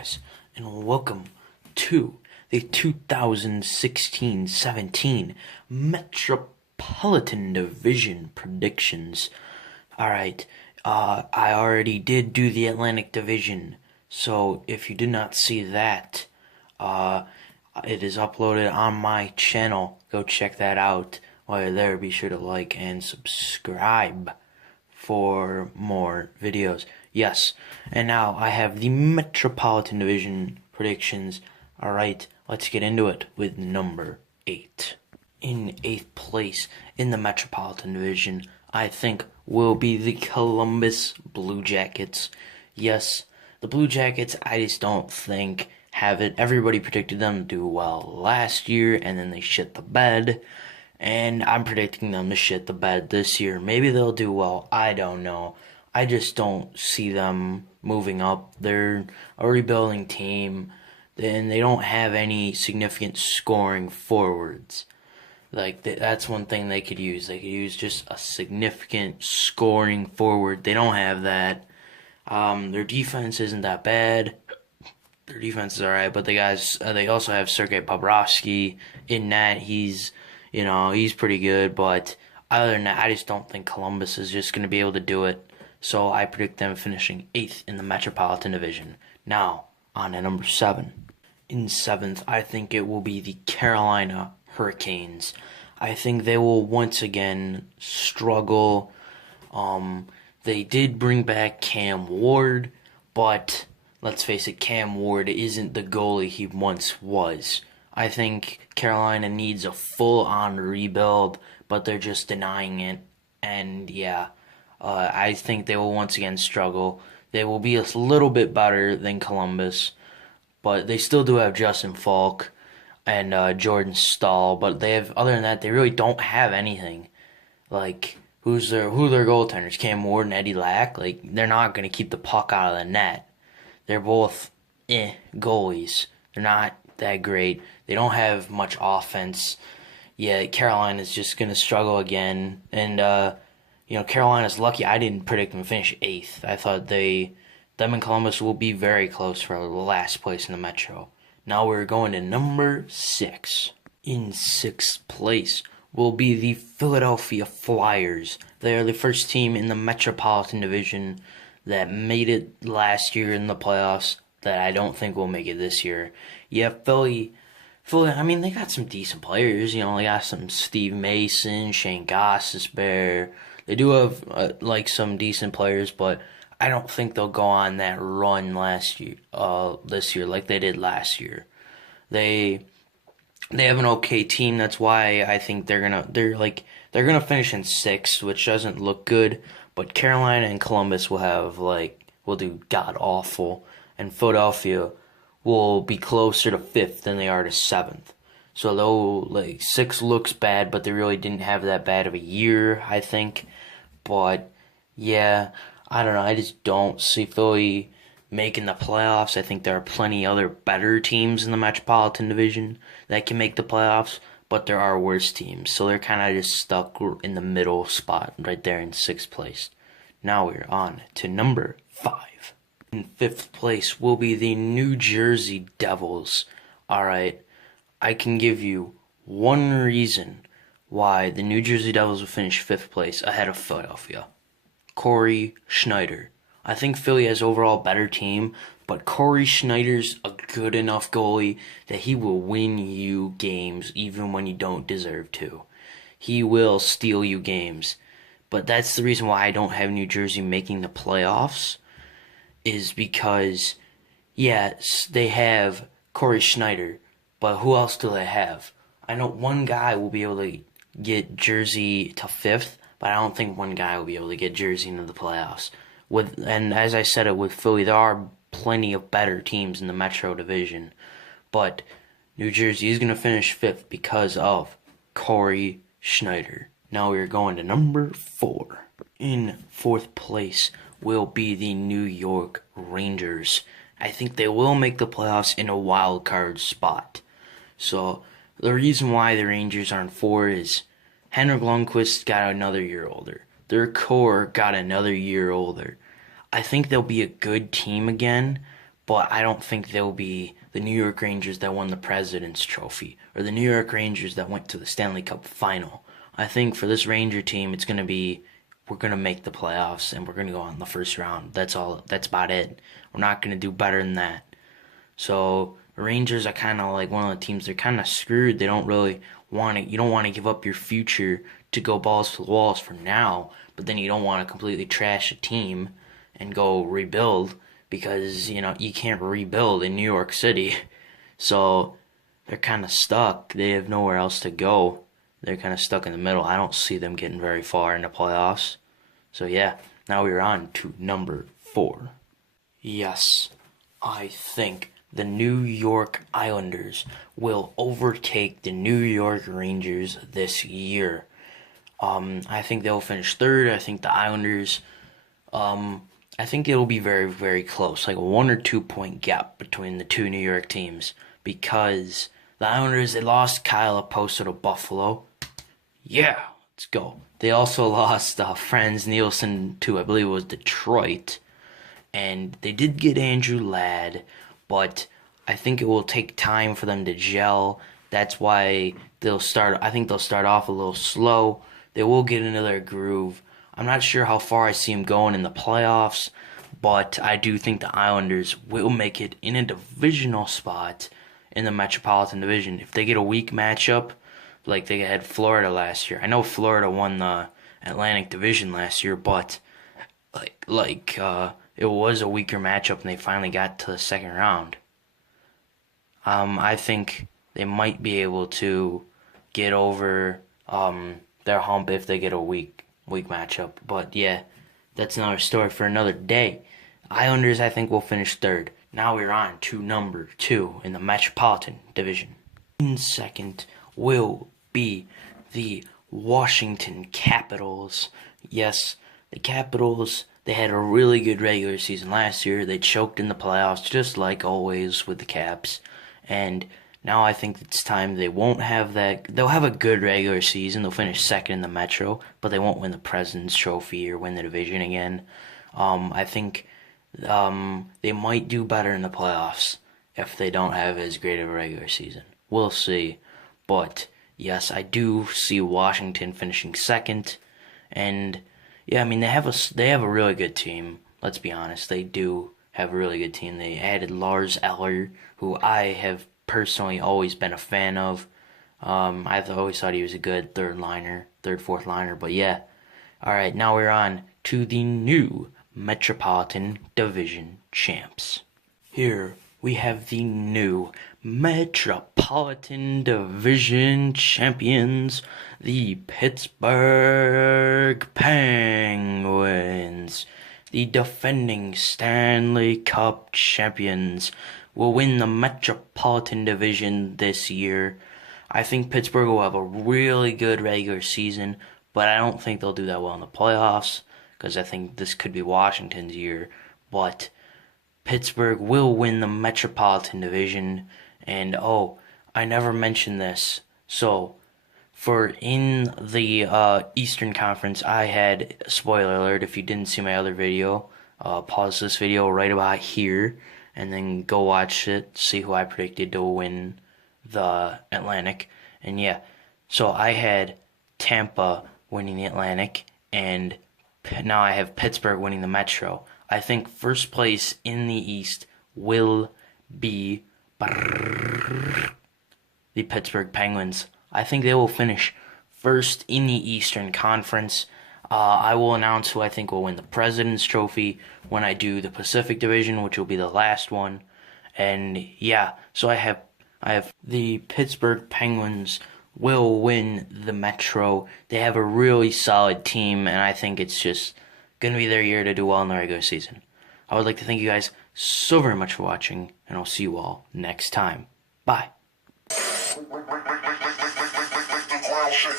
guys, and welcome to the 2016-17 Metropolitan Division predictions. Alright, I already did do the Atlantic Division, so if you did not see that, it is uploaded on my channel. Go check that out. While you're there, be sure to like and subscribe for more videos. Yes, and now I have the Metropolitan Division predictions. Alright, let's get into it with number 8. In 8th place in the Metropolitan Division, I think will be the Columbus Blue Jackets. Yes, the Blue Jackets, I just don't think have it. Everybody predicted them to do well last year, and then they shit the bed. And I'm predicting them to shit the bed this year. Maybe they'll do well. I don't know. I just don't see them moving up. They're a rebuilding team, and they don't have any significant scoring forwards. That's one thing they could use. They could use just a significant scoring forward. They don't have that. Their defense isn't that bad. Their defense is alright, but they also have Sergei Bobrovsky in net. He's pretty good, but other than that, I just don't think Columbus is just going to be able to do it. So I predict them finishing 8th in the Metropolitan Division. Now, on to number 7. In 7th, I think it will be the Carolina Hurricanes. I think they will once again struggle. They did bring back Cam Ward, but let's face it, Cam Ward isn't the goalie he once was. I think Carolina needs a full-on rebuild, but they're just denying it. And yeah, I think they will once again struggle. They will be a little bit better than Columbus, but they still do have Justin Falk and Jordan Stahl. But other than that, they really don't have anything. Like, who are their goaltenders? Cam Ward and Eddie Lack. Like, they're not going to keep the puck out of the net. They're both goalies. They're not that great. They don't have much offense. Yeah, Carolina's just going to struggle again. And, Carolina's lucky I didn't predict them to finish 8th. I thought them and Columbus will be very close for last place in the Metro. Now we're going to number 6. In 6th place will be the Philadelphia Flyers. They are the first team in the Metropolitan Division that made it last year in the playoffs that I don't think will make it this year. Yeah, Philly, I mean, they got some decent players. They got some Steve Mason, Shane Gostisbehere. They do have, some decent players, but I don't think they'll go on that run this year like they did last year. They have an okay team. That's why I think they're gonna finish in 6th, which doesn't look good. But Carolina and Columbus will do god awful, and Philadelphia will be closer to 5th than they are to 7th. So though 6 looks bad, but they really didn't have that bad of a year, I think. But yeah, I don't know. I just don't see Philly making the playoffs. I think there are plenty other better teams in the Metropolitan Division that can make the playoffs, but there are worse teams. So they're kind of just stuck in the middle spot right there in 6th place. Now we're on to number 5. In 5th place will be the New Jersey Devils. Alright, I can give you one reason why the New Jersey Devils will finish 5th place ahead of Philadelphia. Corey Schneider. I think Philly has overall a better team, but Corey Schneider's a good enough goalie that he will win you games even when you don't deserve to. He will steal you games. But that's the reason why I don't have New Jersey making the playoffs, is because, yes, they have Corey Schneider, but who else do they have? I know one guy will be able to get Jersey to 5th, but I don't think one guy will be able to get Jersey into the playoffs. And as I said with Philly, there are plenty of better teams in the Metro Division, but New Jersey is going to finish 5th because of Corey Schneider. Now we're going to number 4. In 4th place will be the New York Rangers. I think they will make the playoffs in a wild card spot. So the reason why the Rangers aren't 4 is Henrik Lundqvist got another year older. Their core got another year older. I think they'll be a good team again, but I don't think they'll be the New York Rangers that won the President's Trophy or the New York Rangers that went to the Stanley Cup final. I think for this Ranger team, it's going to be we're going to make the playoffs and we're going to go on the first round. That's all. That's about it. We're not going to do better than that. So the Rangers are kind of like one of the teams. They're kind of screwed. They don't really want to. You don't want to give up your future to go balls to the walls for now, but then you don't want to completely trash a team and go rebuild because you can't rebuild in New York City. So they're kind of stuck. They have nowhere else to go. They're kind of stuck in the middle. I don't see them getting very far in the playoffs. So yeah, now we're on to number 4. Yes, I think the New York Islanders will overtake the New York Rangers this year. I think they'll finish third. I think the Islanders, I think it'll be very, very close, like a 1 or 2 point gap between the two New York teams because the Islanders, they lost Kyle Oposo to Buffalo. Yeah, let's go. They also lost Franz Nielsen to, I believe it was Detroit. And they did get Andrew Ladd, but I think it will take time for them to gel. That's why I think they'll start off a little slow. They will get into their groove. I'm not sure how far I see them going in the playoffs, but I do think the Islanders will make it in a divisional spot in the Metropolitan Division. If they get a weak matchup, like they had Florida last year. I know Florida won the Atlantic Division last year, but it was a weaker matchup and they finally got to the second round. I think they might be able to get over their hump if they get a weak matchup. But yeah, that's another story for another day. Islanders, I think, will finish third. Now we're on to number 2 in the Metropolitan Division. In second will be the Washington Capitals. Yes, the Capitals, they had a really good regular season last year. They choked in the playoffs, just like always with the Caps. And now I think it's time they won't have that. They'll have a good regular season. They'll finish second in the Metro, but they won't win the President's Trophy or win the division again. I think they might do better in the playoffs if they don't have as great of a regular season. We'll see. But yes, I do see Washington finishing second. And yeah, I mean they have a really good team. Let's be honest, they do have a really good team. They added Lars Eller, who I have personally always been a fan of. I've always thought he was a good fourth liner. But yeah, all right. Now we're on to the new Metropolitan Division champs. Here we have the new Metropolitan Division champions, the Pittsburgh Penguins. The defending Stanley Cup champions will win the Metropolitan Division this year. I think Pittsburgh will have a really good regular season, but I don't think they'll do that well in the playoffs because I think this could be Washington's year. But Pittsburgh will win the Metropolitan Division. And I never mentioned this. So for in the Eastern Conference, I had, spoiler alert, if you didn't see my other video, pause this video right about here and then go watch it, see who I predicted to win the Atlantic. And yeah, so I had Tampa winning the Atlantic, and now I have Pittsburgh winning the Metro. I think first place in the East will be the Pittsburgh Penguins. I think they will finish first in the Eastern Conference. I will announce who I think will win the President's Trophy when I do the Pacific Division, which will be the last one. And yeah, so I have the Pittsburgh Penguins will win the Metro. They have a really solid team, and I think it's just going to be their year to do well in the regular season. I would like to thank you guys so very much for watching, and I'll see you all next time. Bye. Shit.